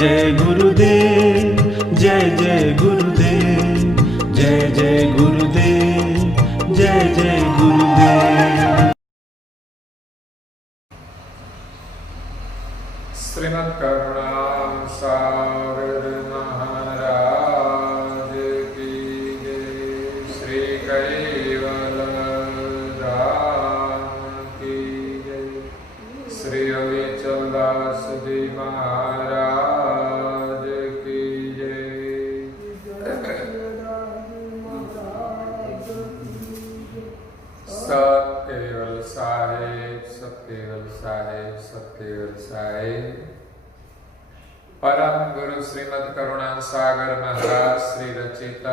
जय गुरुदेव, जय जय गुरुदेव, जय जय गुरुदेव, जय जय गुरुदेव। श्रीमद् करुणा सागर महाराज की जय। श्री कैवल राम की जय। श्री अविचल दास जी महाराज की जय। सत्केवल साहेब, सत्केवल साहेब, सत्केवल साहेब। परम गुरु श्रीमद् करुणा सागर महाराज श्री रचित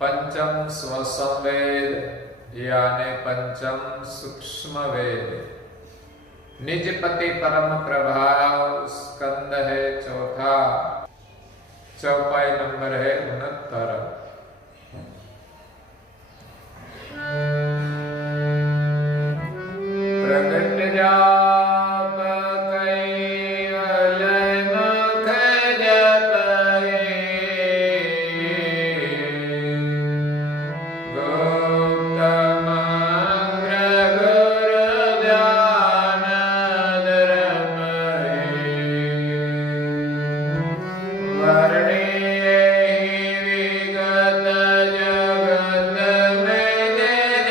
पंचम स्वसंवेद यानी पंचम सूक्ष्म वेद निजपति परम प्रभाव स्कंद है चौथा, चौपाई नंबर है 69। प्रगट जाप कैवल मुख जपए, गुप्त मंत्र गुरु ध्यान धर्मए, वर्णिये विगत जगत में जन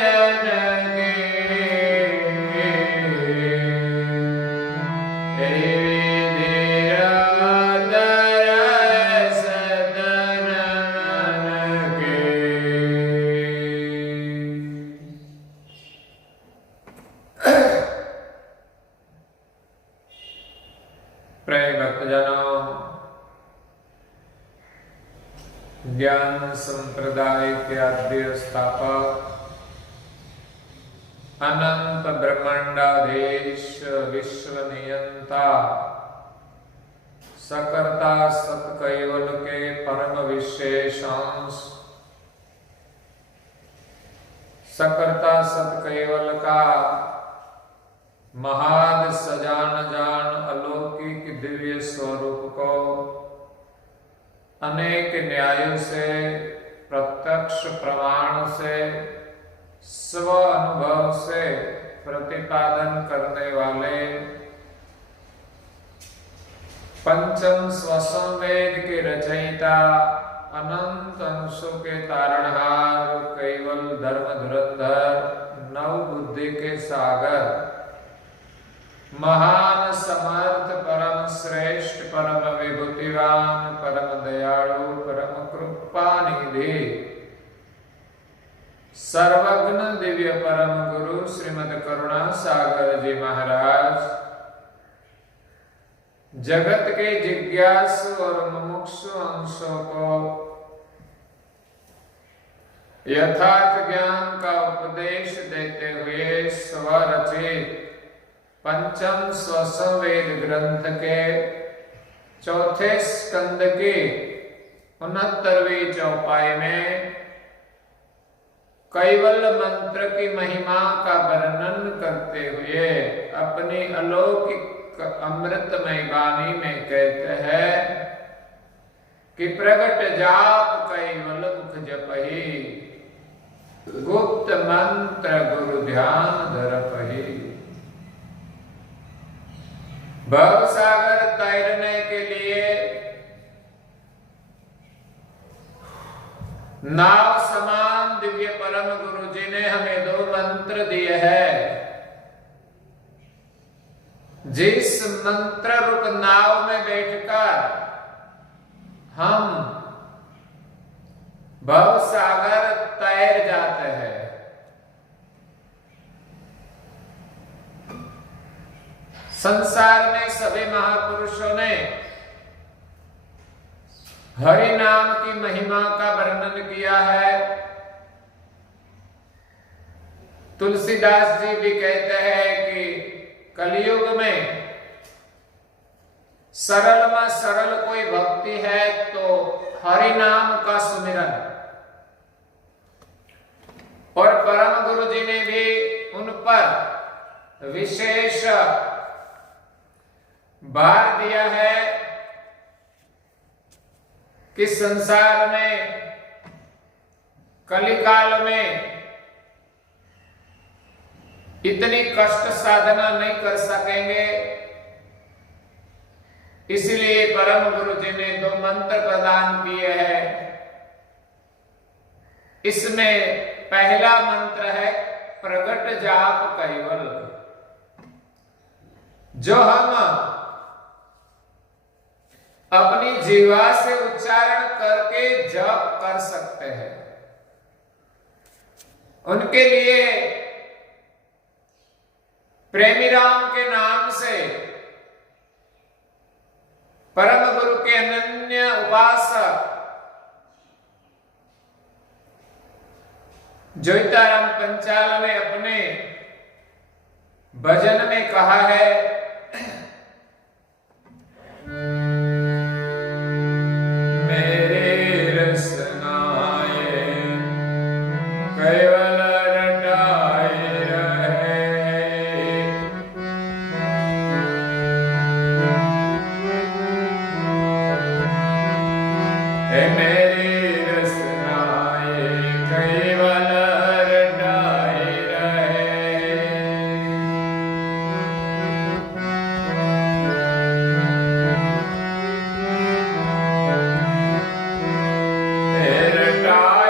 प्रिय भक्तजनों, ज्ञान संप्रदाय के आद्य स्थापक अनंत ब्रह्मांडाधीश विश्व नियंता सकर्ता सत्कैवल के परम विशेषांश सकर्ता सत्कैवल का महाद सजान जान अलौकिक दिव्य स्वरूप को अनेक न्यायों से प्रत्यक्ष प्रमाण से स्व अनुभव से प्रतिपादन करने वाले पंचम स्वसंवेद के रचयिता अनंत अंशों के तारणहार कैवल धर्म धुरंधर नव बुद्धि के सागर महान समर्थ परम श्रेष्ठ परम विभूतिवान परम दयालु परम कृपा निधि सर्वज्ञ दिव्य परम गुरु श्रीमद् करुणा सागर जी महाराज जगत के जिज्ञासु और मुमुक्षु अंशों को यथार्थ ज्ञान का उपदेश देते हुए स्वरचित पंचम स्वसंवेद ग्रंथ के चौथे स्कंद की 69वीं चौपाई में कैवल मंत्र की महिमा का वर्णन करते हुए अपनी अलौकिक अमृतमय वाणी में कहते हैं कि प्रगट जाप कैवल मुख जपहि, गुप्त मंत्र गुरु ध्यान धरपहि। भव सागर तैरने के लिए नाव समान दिव्य परम गुरु जी ने हमें 2 मंत्र दिए हैं। जिस मंत्र रूप नाव में बैठकर हम भव सागर तैर जाते हैं। संसार में सभी महापुरुषों ने हरि नाम की महिमा का वर्णन किया है। तुलसीदास जी भी कहते हैं कि कलयुग में सरल में सरल कोई भक्ति है तो हरि नाम का सुमिरन। और परम गुरु जी ने भी उन पर विशेष भार दिया है कि संसार में कलिकाल में इतनी कष्ट साधना नहीं कर सकेंगे, इसलिए परम गुरु जी ने 2 मंत्र प्रदान किए हैं। इसमें पहला मंत्र है प्रगट जाप कैवल, जो हम अपनी जीवा से उच्चारण करके जप कर सकते हैं। उनके लिए प्रेमी राम के नाम से परम गुरु के अनन्य उपासक ज्योतिराम पंचाल ने अपने भजन में कहा है, मेरे रसनाए कैवल रटाए रहे, हे मेरी रसनाए कैवल रटाए रहे। रटाए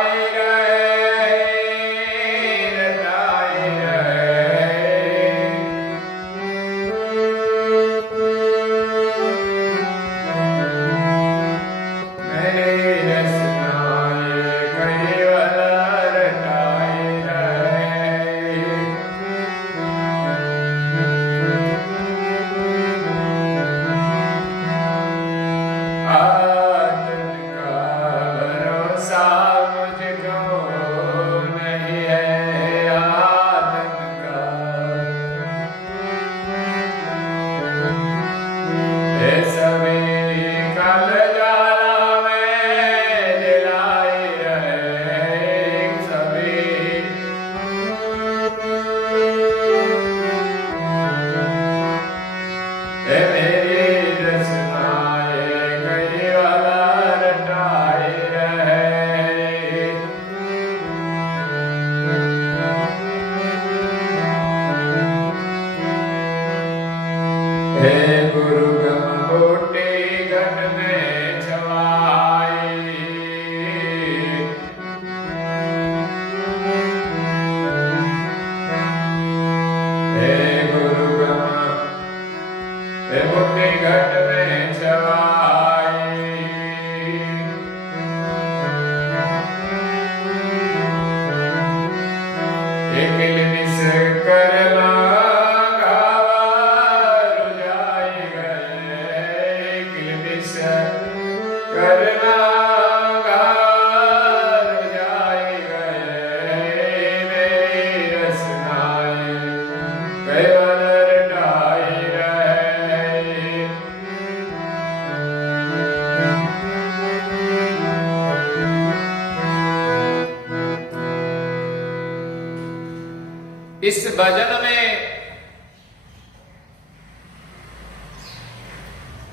इस भजन में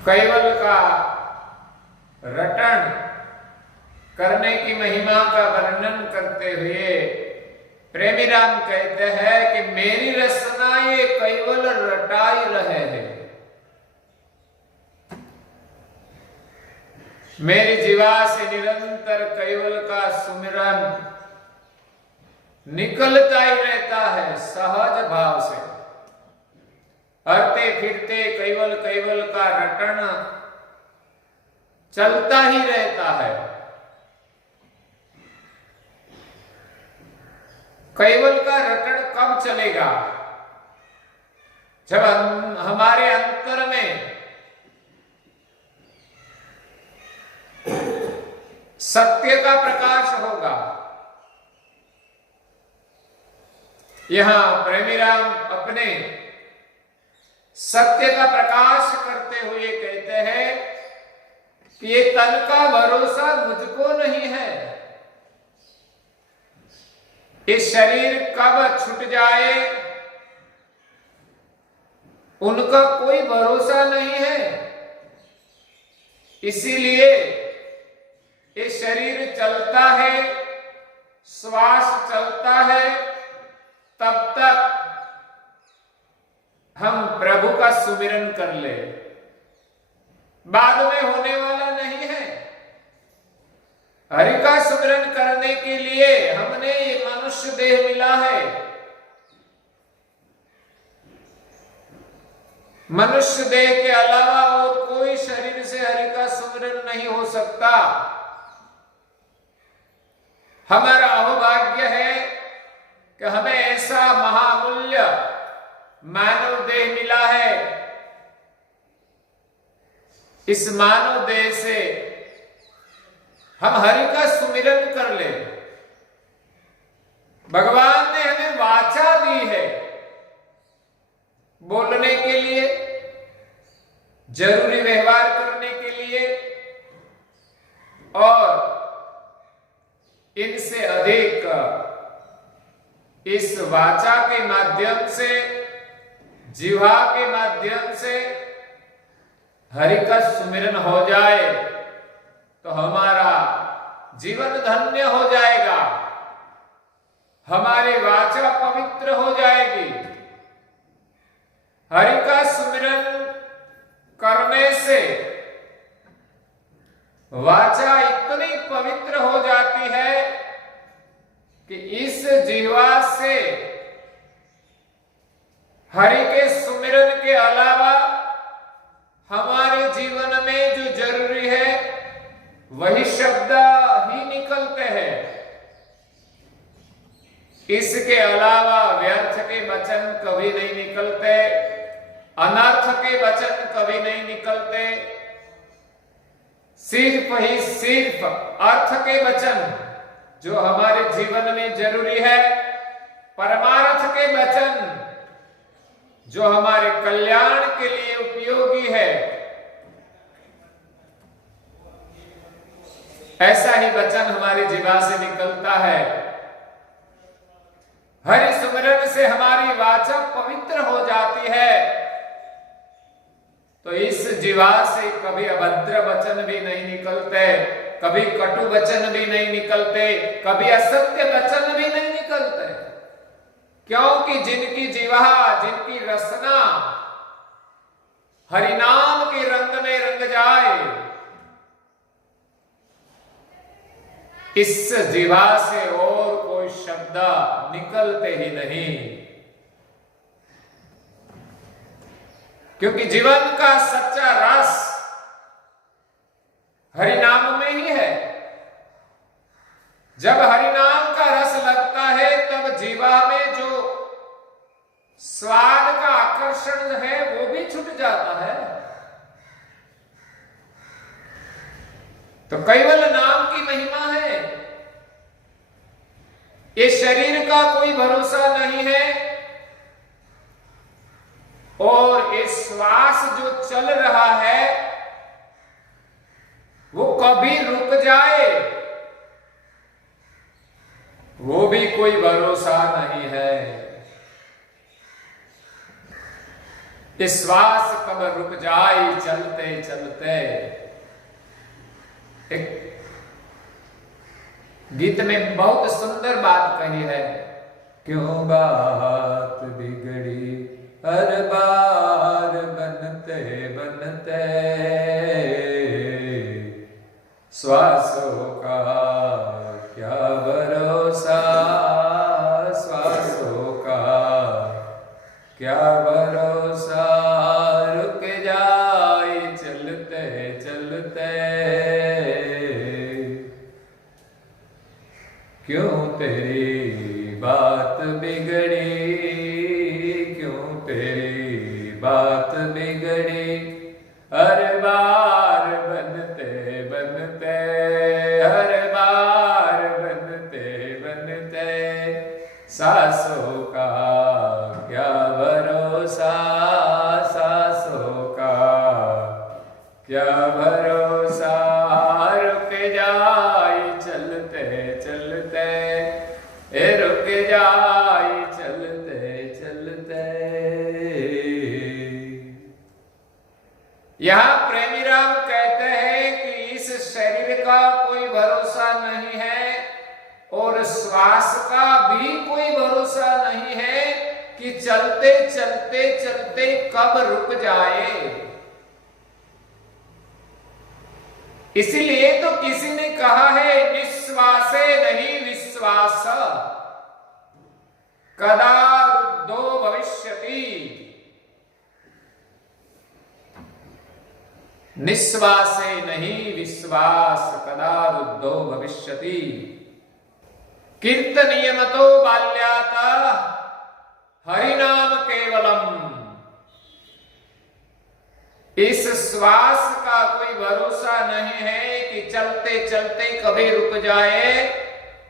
कैवल का रटन करने की महिमा का वर्णन करते हुए प्रेमी राम कहते हैं कि मेरी रसना ये कैवल रटाई रहे हैं, मेरी जीवा से निरंतर कैवल का सुमिरन निकलता ही रहता है सहज भाव से। हरते फिरते कैवल कैवल का रटन चलता ही रहता है। कैवल का रटन कब चलेगा? जब हमारे अंतर में सत्य का प्रकाश होगा। यहां प्रेमी राम अपने सत्य का प्रकाश करते हुए कहते हैं कि ये तन का भरोसा मुझको नहीं है, ये शरीर कब छूट जाए उनका कोई भरोसा नहीं है। इसीलिए ये शरीर चलता है, श्वास चलता है, तब तक हम प्रभु का सुमिरन कर ले, बाद में होने वाला नहीं है। हरि का सुमिरन करने के लिए हमने ये मनुष्य देह मिला है। मनुष्य देह के अलावा और कोई शरीर से हरि का सुमिरन नहीं हो सकता। हमारा अहोभाग्य है कि हमें ऐसा महामूल्य मानव देह मिला है। इस मानव देह से हम हरि का सुमिरन कर ले। भगवान ने हमें वाचा दी है बोलने के लिए, जरूरी व्यवहार करने के लिए, और इनसे अधिक इस वाचा के माध्यम से, जिह्वा के माध्यम से हरि का सुमिरन हो जाए तो हमारा जीवन धन्य हो जाएगा, हमारी वाचा पवित्र हो जाएगी। हरि का सुमिरन करने से वाचा इतनी पवित्र हो जाती है कि इस जिह्वा से हरि के सुमिरन के अलावा हमारे जीवन में जो जरूरी है वही शब्द ही निकलते हैं। इसके अलावा व्यर्थ के वचन कभी नहीं निकलते, अनर्थ के वचन कभी नहीं निकलते। सिर्फ ही सिर्फ अर्थ के वचन जो हमारे जीवन में जरूरी है, परमार्थ के वचन जो हमारे कल्याण के लिए उपयोगी है, ऐसा ही वचन हमारी जीवा से निकलता है। हरि सुमिरन से हमारी वाचा पवित्र हो जाती है, तो इस जीवा से कभी अभद्र वचन भी नहीं निकलते, कभी कटु वचन भी नहीं निकलते, कभी असत्य वचन भी नहीं निकलते। क्योंकि जिनकी जीवा, जिनकी रसना हरिनाम के रंग में रंग जाए, इस जीवा से और कोई शब्द निकलते ही नहीं, क्योंकि जीवन का सच्चा रस हरिनाम में ही है। जब हरिनाम का रस लगता है तब जीवा में जो स्वाद का आकर्षण है वो भी छूट जाता है। तो केवल नाम की महिमा है। ये शरीर का कोई भरोसा नहीं है, और ये श्वास जो चल रहा है वो कभी रुक जाए वो भी कोई भरोसा नहीं है। ये श्वास कब रुक जाए चलते चलते। एक गीत में बहुत सुंदर बात कही है, क्यों बात बिगड़ी हर बार बनते बनते, श्वासों का क्या भरोसा, श्वासों का क्या भरोसा, रुक जाए चलते चलते, क्यों तेरी बात बिगड़ी, क्यों तेरी बात बिगड़ी, हर बार बनते बनते, हर बार बनते बनते, सांसों का क्या भरोसा, सांसों का क्या भरोसा, रुक जाए चलते चलते, रुक जाए चलते चलते। यहां प्रेमी राम कहते हैं कि इस शरीर का कोई भरोसा श्वास का भी कोई भरोसा नहीं है कि चलते चलते चलते कब रुक जाए। इसलिए तो किसी ने कहा है, निश्वासे नहीं विश्वास, कदा रुद्धो भविष्यति। निश्वासे नहीं विश्वास, कदा रुद्धो भविष्यति। कीर्तनीयमतो बाल्याता हरिनाम केवलम। इस श्वास का कोई भरोसा नहीं है कि चलते चलते कभी रुक जाए।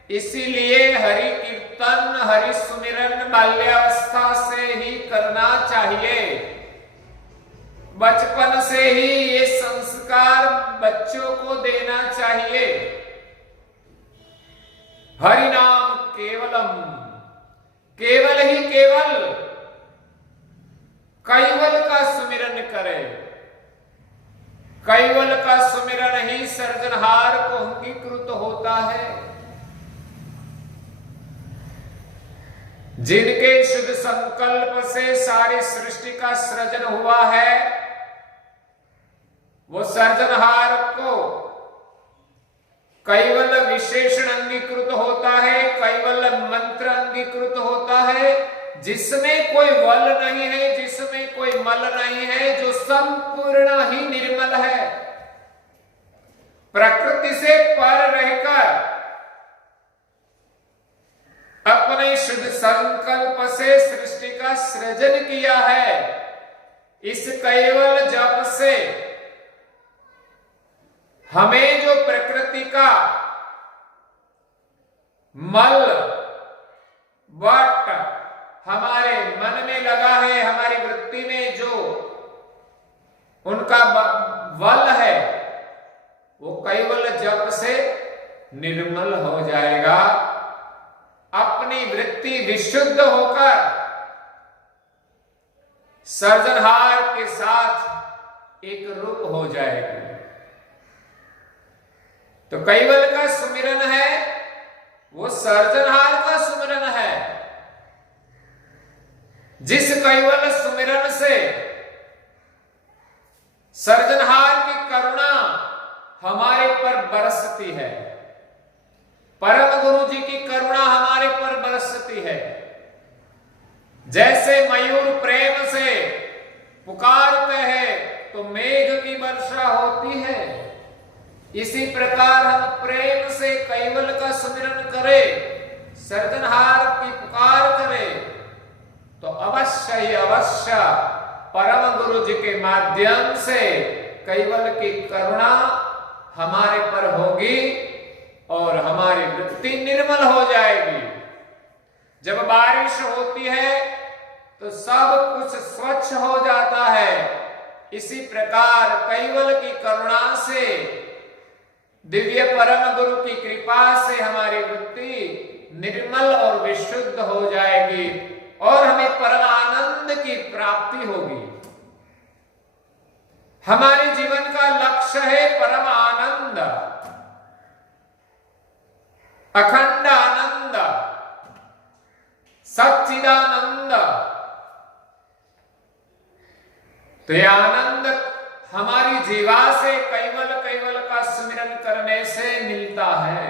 इसीलिए हरि कीर्तन, हरि सुमिरन बाल्यावस्था से ही करना चाहिए। बचपन से ही ये संस्कार बच्चों को देना चाहिए। हरि नाम केवलम, केवल ही केवल कैवल का सुमिरन करे। कैवल का सुमिरन ही सर्जनहार को अंगीकृत होता है। जिनके शुद्ध संकल्प से सारी सृष्टि का सृजन हुआ है, वो सर्जनहार को कैवल विशेषण अंगीकृत होता है, कैवल मंत्र अंगीकृत होता है, जिसमें कोई वल नहीं है, जिसमें कोई मल नहीं है, जो संपूर्ण ही निर्मल है। प्रकृति से पर रहकर अपने शुद्ध संकल्प से सृष्टि का सृजन किया है। इस कैवल जप से हमें जो प्रकृति का मल वट हमारे मन में लगा है, हमारी वृत्ति में जो उनका वल है, वो कैवल जप से निर्मल हो जाएगा। अपनी वृत्ति विशुद्ध होकर सर्जनहार के साथ एक रूप हो जाएगी। तो कैवल का सुमिरन है, वो सर्जनहार का सुमिरन है। जिस कैवल सुमिरन से सर्जनहार की करुणा हमारे पर बरसती है, परम गुरु जी की करुणा हमारे पर बरसती है। जैसे मयूर प्रेम से पुकारते हैं तो मेघ की वर्षा होती है, इसी प्रकार हम प्रेम से कैवल का सुमिरन करें, सर्जनहार की पुकार करें, तो अवश्य ही अवश्य परम गुरु जी के माध्यम से कैवल की करुणा हमारे पर होगी और हमारी वृत्ति निर्मल हो जाएगी। जब बारिश होती है तो सब कुछ स्वच्छ हो जाता है। इसी प्रकार कैवल की करुणा से, दिव्य परम गुरु की कृपा से हमारी वृत्ति निर्मल और विशुद्ध हो जाएगी और हमें परम आनंद की प्राप्ति होगी। हमारे जीवन का लक्ष्य है परम आनंद, अखंड आनंद, सच्चिदानंद। तो यह आनंद हमारी जीवा से कैवल कैवल का सुमिरन करने से मिलता है।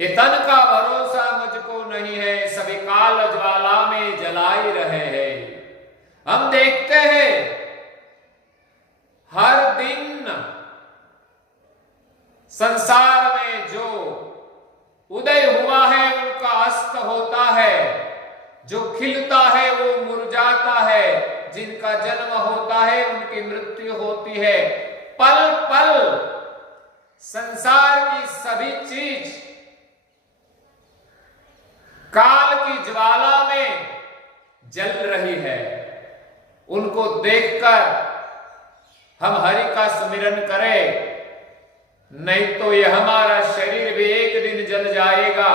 ये तन का भरोसा मुझको नहीं है, सभी काल ज्वाला में जलाई रहे हैं। हम देखते हैं हर दिन संसार में जो उदय हुआ है उनका अस्त होता है, जो खिलता है वो मुरझाता है, जिनका जन्म होता है उनकी मृत्यु होती है। पल पल संसार की सभी चीज काल की ज्वाला में जल रही है। उनको देखकर हम हरि का सुमिरन करें, नहीं तो यह हमारा शरीर भी एक दिन जल जाएगा।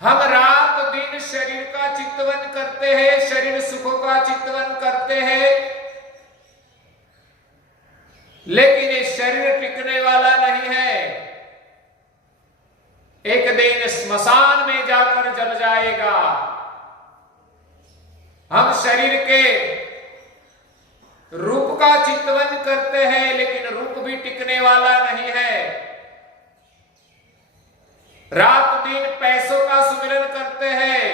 हम रात दिन शरीर का चिंतन करते हैं, शरीर सुखों का चिंतन करते हैं, लेकिन ये शरीर टिकने वाला नहीं है। दिन स्मशान में जाकर जल जाएगा। हम शरीर के रूप का चिंतन करते हैं, लेकिन रूप भी टिकने वाला नहीं है। रात दिन पैसों का सुमिरन करते हैं,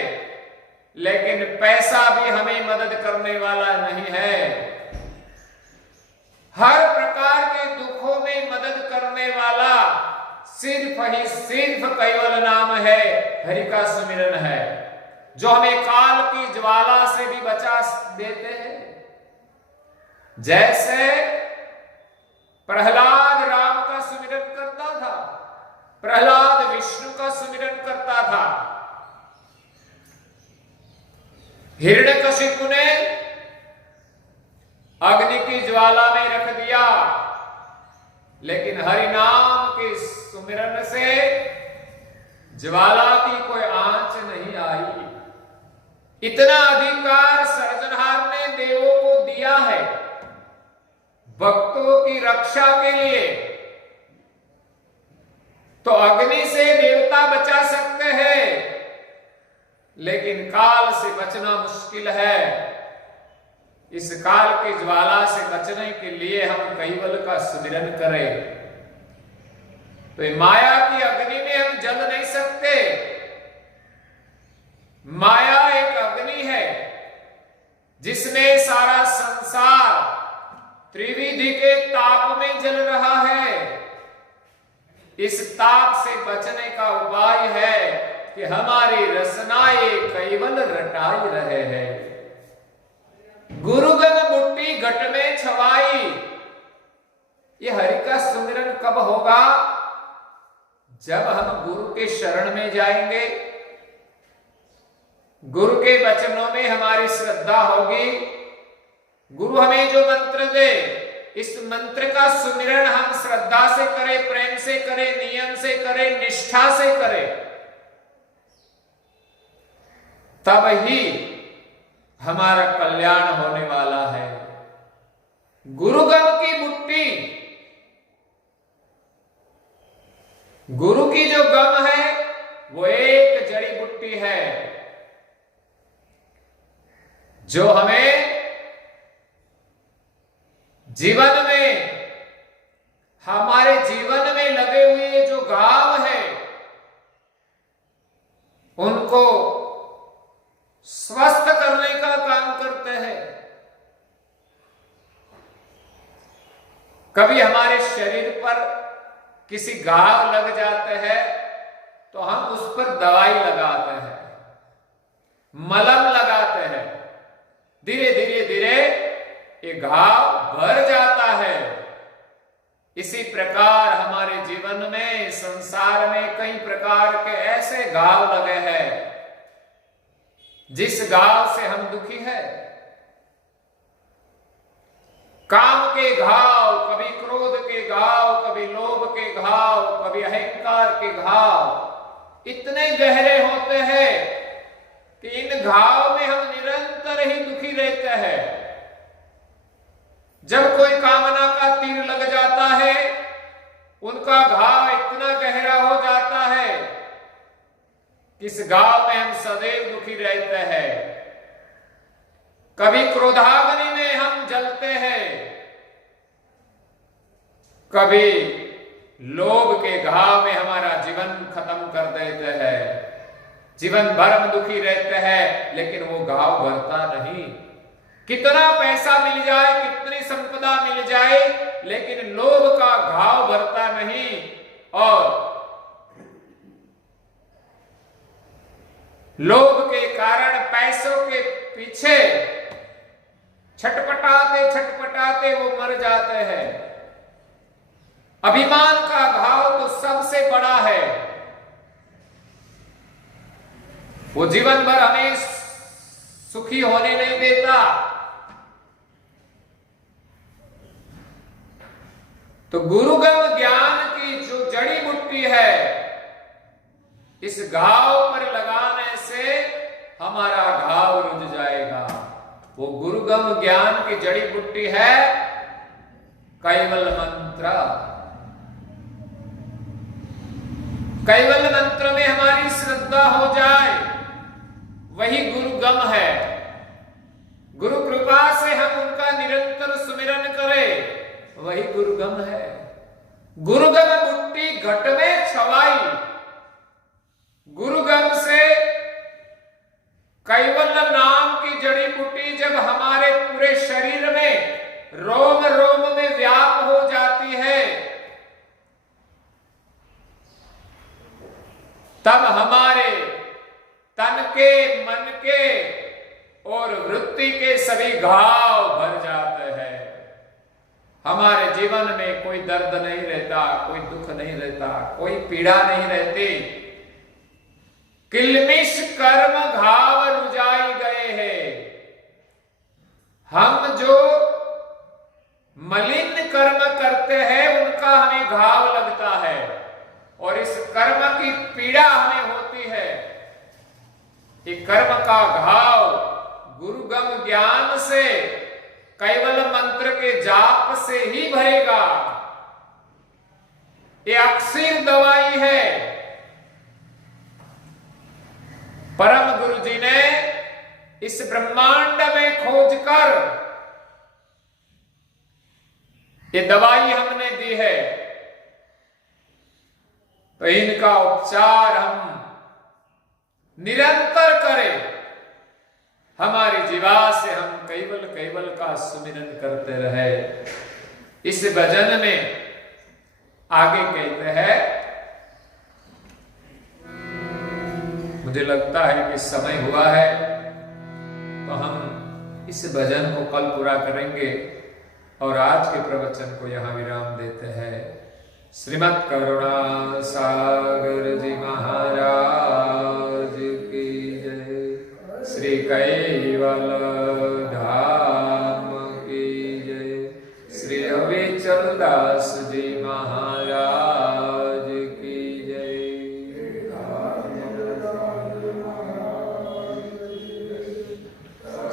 लेकिन पैसा भी हमें मदद करने वाला नहीं है। हर प्रकार के दुखों में मदद करने वाला सिर्फ ही सिर्फ केवल नाम है, हरि का सुमिरन है, जो हमें काल की ज्वाला से भी बचा देते हैं। जैसे प्रहलाद राम का सुमिरन करता था, प्रहलाद विष्णु का सुमिरन करता था। हिरण्यकशिपु ने अग्नि की ज्वाला में रख दिया, लेकिन हरि नाम के सुमिरन से ज्वाला की कोई आंच नहीं आई। इतना अधिकार सर्जनहार ने देवों को दिया है भक्तों की रक्षा के लिए, तो अग्नि से देवता बचा सकते हैं, लेकिन काल से बचना मुश्किल है। इस काल की ज्वाला से बचने के लिए हम कैवल का सुमिरन करें। तो माया की अग्नि में हम जल नहीं सकते। माया एक अग्नि है जिसमें सारा संसार त्रिविधि के ताप में जल रहा है। इस ताप से बचने का उपाय है कि हमारी रसनाएं कैवल रटाई रहे हैं। गुरुगन बुट्टी घट में छवाई, ये हरि का सुमिरन कब होगा? जब हम गुरु के शरण में जाएंगे, गुरु के वचनों में हमारी श्रद्धा होगी। गुरु हमें जो मंत्र दे, इस मंत्र का सुमिरन हम श्रद्धा से करें, प्रेम से करें, नियम से करें, निष्ठा से करें, तब ही हमारा कल्याण होने वाला है। गुरुगम की बुट्टी, गुरु की जो गम है वो एक जड़ी बुट्टी है जो हमें जीवन में, हमारे जीवन में लगे हुए जो घाव है उनको स्वस्थ करने का काम करते हैं। कभी हमारे शरीर पर किसी घाव लग जाते हैं तो हम उस पर दवाई लगाते हैं, मलम लगाते हैं, धीरे धीरे धीरे ये घाव भर जाता है। इसी प्रकार हमारे जीवन में, संसार में कई प्रकार के ऐसे घाव लगे हैं जिस घाव से हम दुखी है। काम के घाव, कभी क्रोध के घाव, कभी लोभ के घाव, कभी अहंकार के घाव इतने गहरे होते हैं कि इन घाव में हम निरंतर ही दुखी रहते हैं। जब कोई कामना का तीर लग जाता है, उनका घाव इतना गहरा हो जाता है कि इस घाव में हम सदैव दुखी रहते हैं। कभी क्रोधाग्नि में हम जलते हैं, कभी लोभ के घाव में हमारा जीवन खत्म कर देते हैं। जीवन भर हम दुखी रहते हैं, लेकिन वो घाव भरता नहीं। कितना पैसा मिल जाए, कितनी संपदा मिल जाए, लेकिन लोभ का घाव भरता नहीं। और लोभ के कारण पैसों के पीछे छटपटाते छटपटाते वो मर जाते हैं। अभिमान का घाव तो सबसे बड़ा है, वो जीवन भर हमें सुखी होने नहीं देता। तो गुरुगम ज्ञान की जो जड़ी बूटी है, इस घाव पर लगाने से हमारा घाव रुझ जाएगा। वो गुरुगम ज्ञान की जड़ी बूटी है कैवल मंत्र। कैवल मंत्र में हम शुदा हो जाए वही गुरुगम है। गुरु कृपा से हम उनका निरंतर सुमिरन करें वही गुरुगम है। गुरुगम मुट्ठी घट में छवाई। गुरुगम से कैवल्य नाम की जड़ी बूटी जब हमारे पूरे शरीर में रोम रोम में व्याप हो जाती है, तब हमारे तन के, मन के और वृत्ति के सभी घाव भर जाते हैं। हमारे जीवन में कोई दर्द नहीं रहता, कोई दुख नहीं रहता, कोई पीड़ा नहीं रहती। किलमिश कर्म घाव रुझाई गए हैं। हम जो मलिन कर्म करते हैं उनका हमें घाव लगता है और इस कर्म की पीड़ा हमें होती है। ये कर्म का घाव गुरुगम ज्ञान से, कैवल मंत्र के जाप से ही भरेगा। ये अक्सीर दवाई है। परम गुरु जी ने इस ब्रह्मांड में खोजकर ये दवाई हमने दी है, तो इनका उपचार हम निरंतर करें। हमारी जीवा से हम कैवल कैवल का सुमिरन करते रहे। इस भजन में आगे कहते हैं, मुझे लगता है कि समय हुआ है, तो हम इस भजन को कल पूरा करेंगे और आज के प्रवचन को यहां विराम देते हैं। श्रीमद् करुणा सागर जी महाराज की जय। श्री कैवल धाम की जय। श्री अविचल दास जी महाराज की जय।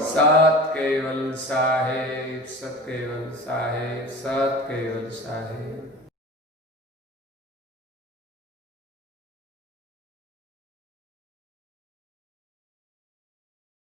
सत केवल साहेब, सत केवल साहेब, सत केवल साहेब।